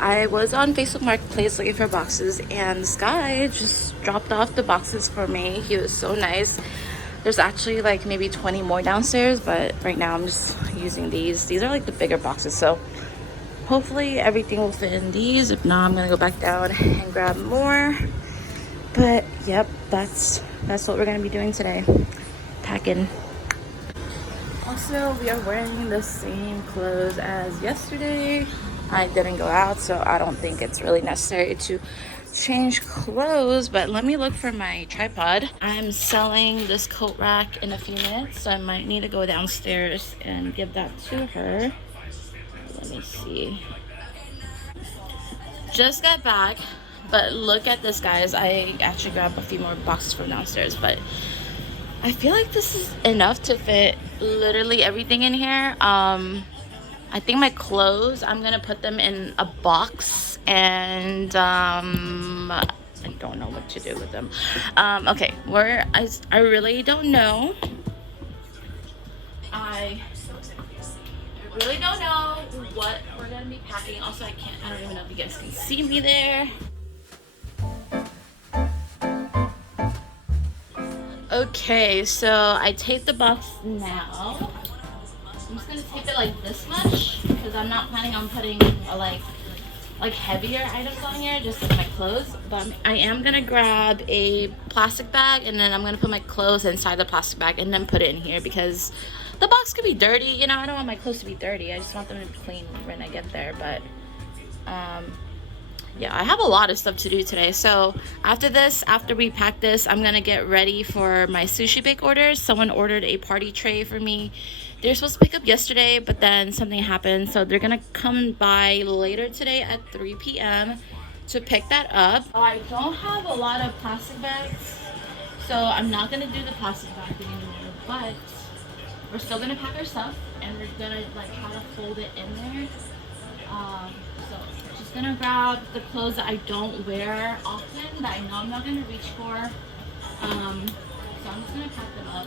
I was on Facebook Marketplace looking for boxes, and this guy just dropped off the boxes for me. He was so nice. There's actually like maybe 20 more downstairs, but right now I'm just using these. These are like the bigger boxes, so hopefully everything will fit in these. If not, I'm gonna go back down and grab more. But yep, that's what we're gonna be doing today, packing. Also, we are wearing the same clothes as yesterday. I didn't go out, so I don't think it's really necessary to change clothes. But let me look for my tripod. I'm selling this coat rack in a few minutes, so I might need to go downstairs and give that to her. Let me see. Just got back, but look at this, guys. I actually grabbed a few more boxes from downstairs, but I feel like this is enough to fit literally everything in here. I think my clothes, I'm gonna put them in a box, and I don't know what to do with them. Okay, I really don't know. I really don't know what we're gonna be packing. Also, I don't even know if you guys can see me there. Okay, so I taped the box now. I'm just gonna tape it like this much because I'm not planning on putting like heavier items on here, just like my clothes. But I am gonna grab a plastic bag, and then I'm gonna put my clothes inside the plastic bag and then put it in here because the box could be dirty. You know, I don't want my clothes to be dirty. I just want them to be clean when I get there. But yeah, I have a lot of stuff to do today. So after we pack this, I'm gonna get ready for my sushi bake orders. Someone ordered a party tray for me. They're supposed to pick up yesterday, but then something happened, so they're gonna come by later today at 3 p.m. to pick that up. I don't have a lot of plastic bags, so I'm not gonna do the plastic bag anymore, but we're still gonna pack our stuff, and we're gonna like try to fold it in there. So just gonna grab the clothes that I don't wear often, that I know I'm not gonna reach for. So I'm just gonna pack them up.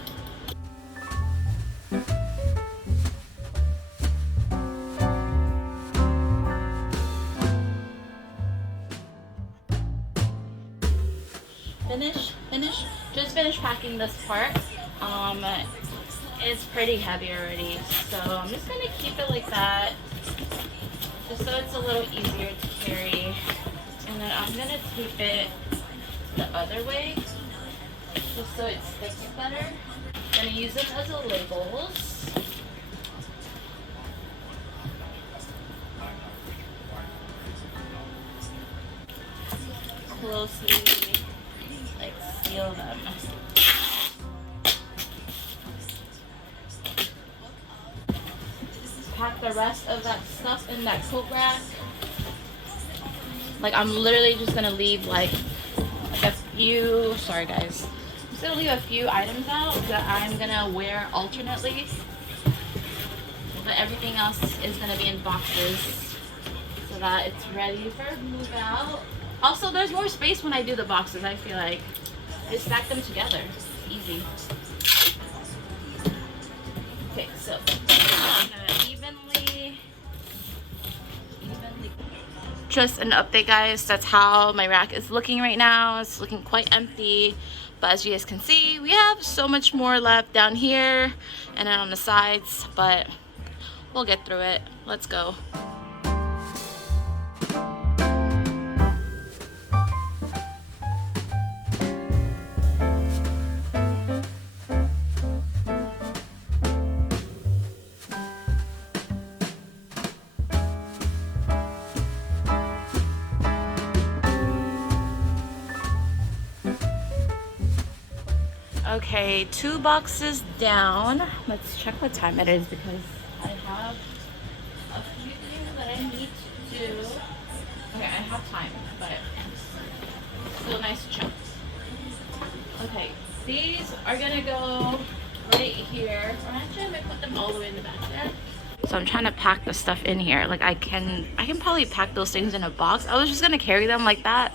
Just finished packing this part. It's pretty heavy already, so I'm just gonna keep it like that, just so it's a little easier to carry. And then I'm gonna tape it the other way, just so it sticks better. I'm gonna use it as a labels. Closely, like, seal them. Pack the rest of that stuff in that coat rack. Like, I'm literally just gonna leave like a few, sorry guys, I'm just gonna leave a few items out that I'm gonna wear alternately, but everything else is gonna be in boxes so that it's ready for move out. Also, there's more space when I do the boxes. I feel like I just stack them together. It's easy. Okay, so I'm gonna evenly. Just an update, guys. That's how my rack is looking right now. It's looking quite empty, but as you guys can see, we have so much more left down here and then on the sides, but we'll get through it. Let's go. Okay, 2 boxes down. Let's check what time it is because I have a few things that I need to do. Okay, I have time, but still nice to check. Okay, these are gonna go right here. Or actually, I might put them all the way in the back there. So I'm trying to pack the stuff in here. Like I can probably pack those things in a box. I was just gonna carry them like that.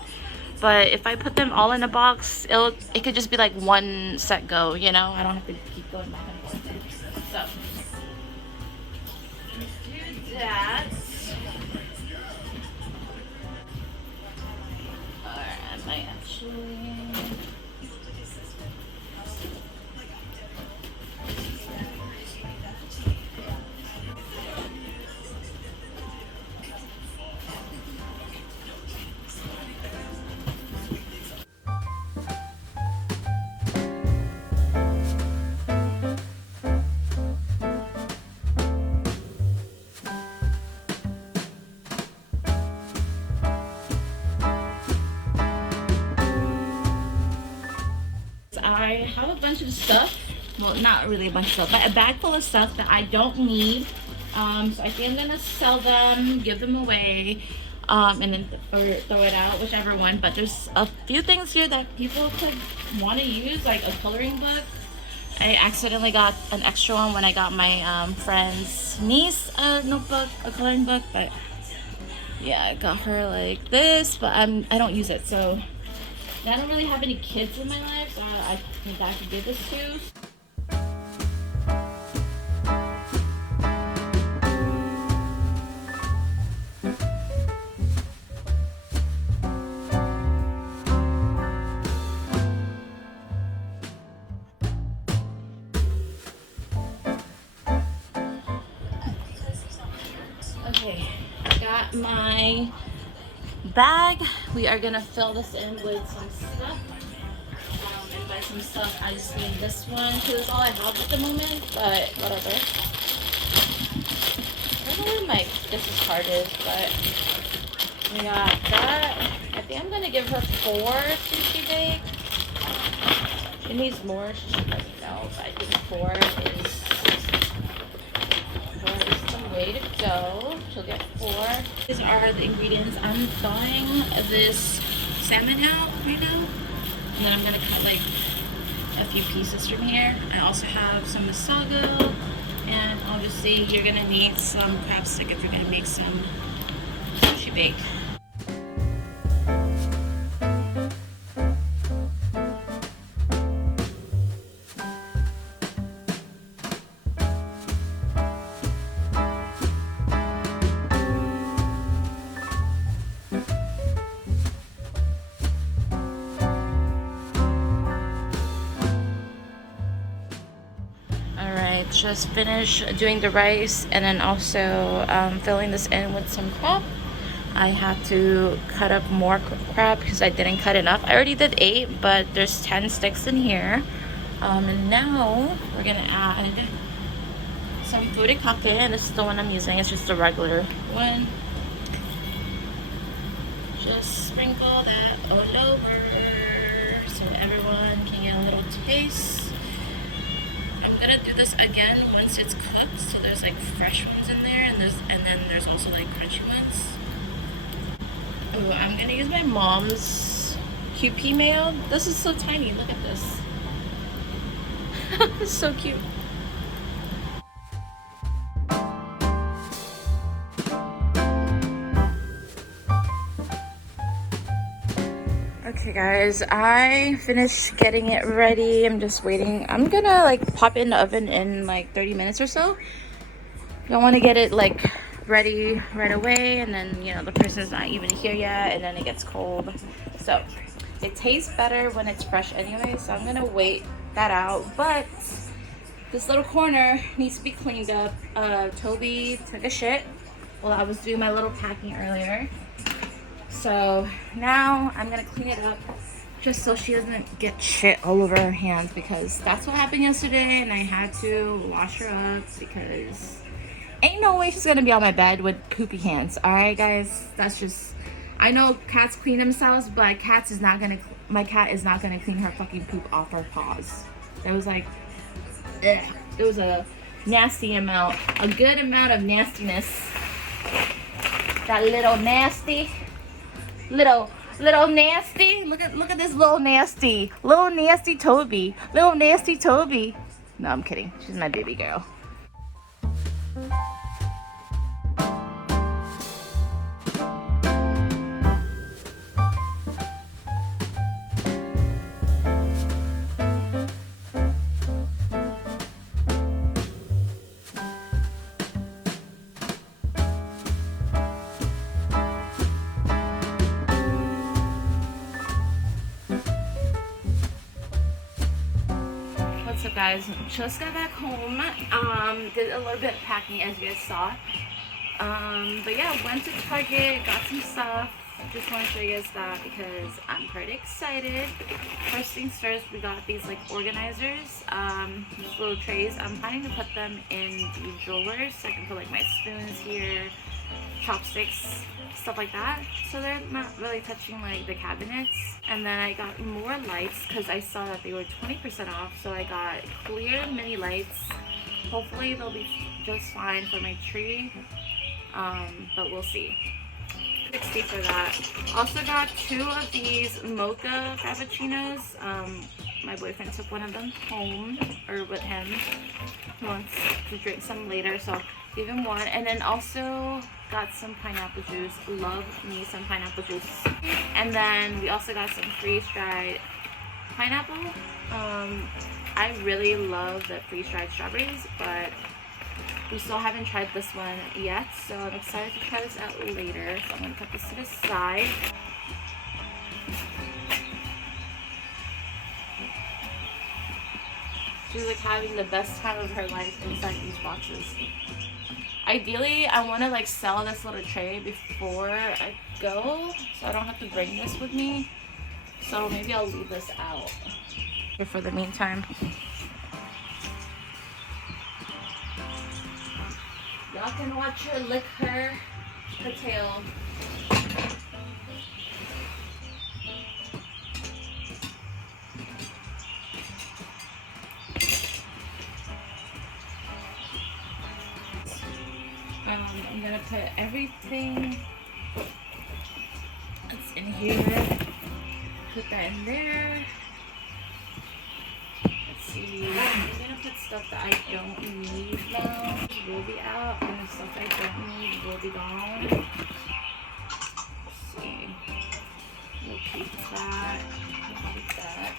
But if I put them all in a box, it could just be like one set go, you know? I don't have to keep going back and forth. So, do that. have a bunch of stuff. Well, not really a bunch of stuff, but a bag full of stuff that I don't need. So I think I'm gonna sell them, give them away, and then or throw it out, whichever one. But there's a few things here that people could want to use, like a coloring book. I accidentally got an extra one when I got my friend's niece a notebook, a coloring book, but yeah, I got her like this, but I don't use it, so I don't really have any kids in my life, so I think I could give this to. Okay, I got my bag. We are gonna fill this in with some stuff. And by some stuff, I just mean this one because it's all I have at the moment, but whatever. I don't know where my business card is, but we got that. I think I'm gonna give her 4 sushi bakes. She needs more, she doesn't know, but I think 4 is the way to go. She'll get 4. These are the ingredients. I'm thawing this salmon out right now. And then I'm gonna cut like a few pieces from here. I also have some masago, and obviously you're gonna need some crab stick if you're gonna make some sushi bake. Just finished doing the rice and then also filling this in with some crab. I had to cut up more crab because I didn't cut enough. I already did 8, but there's 10 sticks in here. And now we're gonna add some furikake, and this is the one I'm using. It's just a regular one. Just sprinkle that all over so everyone can get a little taste. I'm gonna do this again once it's cooked, so there's like fresh ones in there, and then there's also like crunchy ones. Oh, I'm gonna use my mom's QP mayo. This is so tiny. Look at this. It's so cute. Okay guys, I finished getting it ready. I'm just waiting. I'm gonna like pop it in the oven in like 30 minutes or so. Don't want to get it like ready right away, and then you know the person's not even here yet, and then it gets cold. So it tastes better when it's fresh anyway, so I'm gonna wait that out. But this little corner needs to be cleaned up. Toby took a shit while I was doing my little packing earlier. So now I'm gonna clean it up just so she doesn't get shit all over her hands, because that's what happened yesterday and I had to wash her up because ain't no way she's gonna be on my bed with poopy hands. Alright guys, that's just, I know cats clean themselves, but my cat is not gonna clean her fucking poop off her paws. That was like, ugh. It was a nasty amount, a good amount of nastiness. That little nasty. Little nasty. Look at this little nasty Toby. Little nasty Toby. No, I'm kidding. She's my baby girl. What's up guys, just got back home. Did a little bit of packing as you guys saw. But yeah, went to Target, got some stuff. Just want to show you guys that because I'm pretty excited. First things first, we got these like organizers, these little trays. I'm planning to put them in the drawers so I can put like my spoons here, chopsticks, stuff like that. So they're not really touching like the cabinets. And then I got more lights because I saw that they were 20% off. So I got clear mini lights. Hopefully they'll be just fine for my tree, but we'll see. $60 for that. Also got 2 of these mocha frappuccinos. My boyfriend took one of them home, or with him. He wants to drink some later, so give him one. And then also got some pineapple juice. Love me some pineapple juice. And then we also got some freeze-dried pineapple. I really love the freeze-dried strawberries, but we still haven't tried this one yet, so I'm excited to try this out later. So I'm going to put this to the side. She's like having the best time of her life inside these boxes. Ideally, I want to like sell this little tray before I go, so I don't have to bring this with me. So maybe I'll leave this out here for the meantime. Y'all can watch her lick her tail. I'm gonna put everything that's in here. Put that in there. Let's see. I'm gonna put stuff that I don't need now. Will be out, and the stuff I don't need will be gone. Let's see. We'll keep that. We'll keep that.